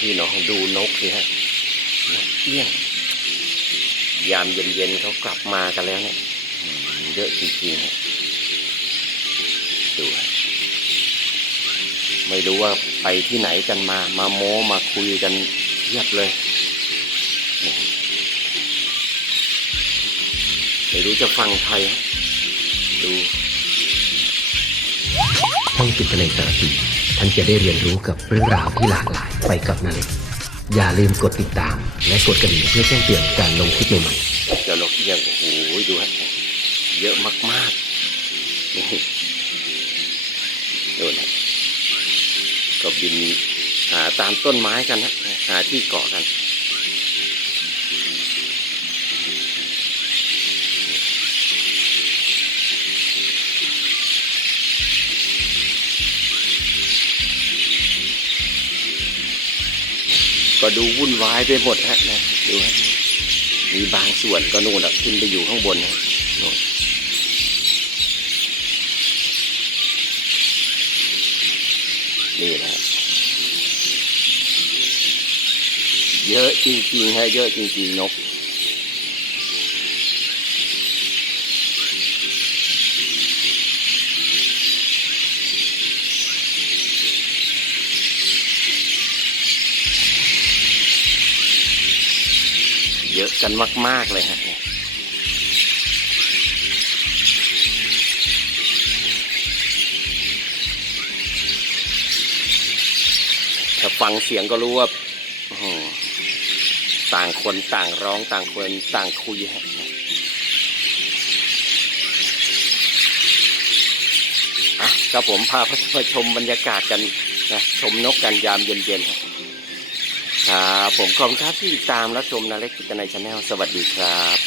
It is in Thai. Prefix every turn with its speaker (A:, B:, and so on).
A: พี่น้องดูนกสิฮะนกเอี้ยง ยามเย็นๆเขากลับมากันแล้วเนี่ยอืมเยอะจริงๆฮะดูฮะไม่รู้ว่าไปที่ไหนกันมา มาโม้มาคุยกันเยียบเลย ไม่รู้จะฟังใครฮะดู
B: ช่องจิตในสารพีท่านจะได้เรียนรู้กับเรื่องราวที่หลากหลาย ไปกับนาเล็กอย่าลืมกดติดตาม และกดกระดิ่งเพื่อแจ้งเตือนการลงคลิปใหม่ๆ
A: เจ้านกเยี่ยงโอ้โหดูฮะเยอะมากๆนี่ดูนะก็บินหาตามต้นไม้กันฮะหาที่เกาะกัน ก็ดูวุ่นวายไปหมดฮะนะดูฮะมีบางส่วนก็นู่นขึ้นไปอยู่ข้างบนนะนู่นนี่นะฮะเยอะจริงๆฮะเยอะจริงๆนก ยอะกันมาก ๆ เลยฮะถ้าฟังเสียงก็รู้ว่าต่างคนต่างร้องต่างคนต่างคุยฮะอะครับผมพามาชมบรรยากาศกันนะชมนกกันยามเย็นๆฮะ ครับ ผมขอบคุณครับที่ติดตามและชมนาเล็กกิจในชาแนลสวัสดีครับ